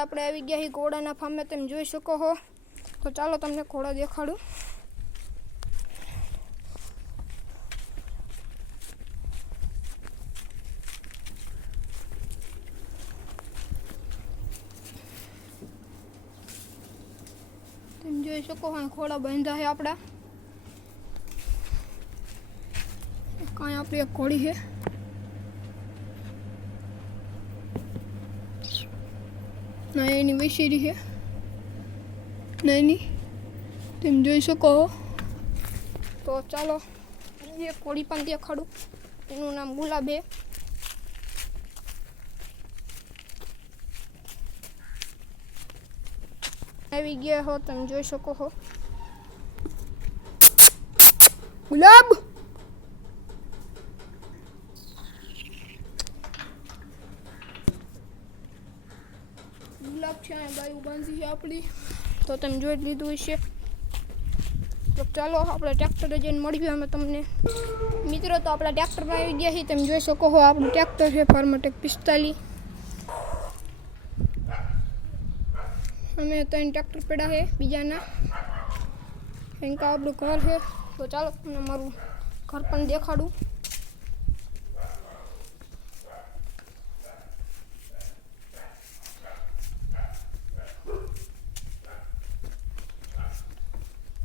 આપણે આવી ગયા છીએ ઘોડાના ફાર્મે, તમે જોઈ શકો છો. તો ચાલો તમને ઘોડા દેખાડું. તમે જોઈ શકો છો ઘોડા બાંધ્યા છે આપણા. કાંઈ આપણી એક ઘોડી છે. ના એની વેશેરી છે. ના એની તમે જોઈ શકો. તો ચાલો એક ઘોડી પણ દેખાડું. એનું નામ ગુલાબ છે. આવી ગયા હો, તમે જોઈ શકો છો. ગુલાબ ગુલાબ છે અને ગાયું બાંધી છે આપણી. તો તમે જોઈ લીધું હશે. તો ચાલો આપણે ટ્રેક્ટરે જઈને મળીએ અમે તમને. મિત્રો તો આપણા ટ્રેક્ટરમાં આવી ગયા છીએ. તમે જોઈ શકો છો આપણું ટ્રેક્ટર છે ફાર્મટેક 45. અમે 3 ટ્રેક્ટર પડ્યા છે બીજાના. એમ કે આપણું ઘર છે. તો ચાલો તમને મારું ઘર પણ દેખાડું.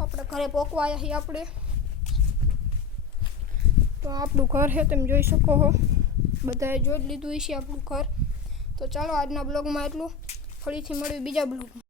આપણે ઘરે પહોંચવા આવ્યા છીએ આપણે. તો આપણું ઘર છે તમે જોઈ શકો છો. બધાએ જોઈ લીધું છે આપણું ઘર. તો ચાલો આજના બ્લોગમાં એટલું. ફરીથી મળીએ બીજા બ્લોગમાં.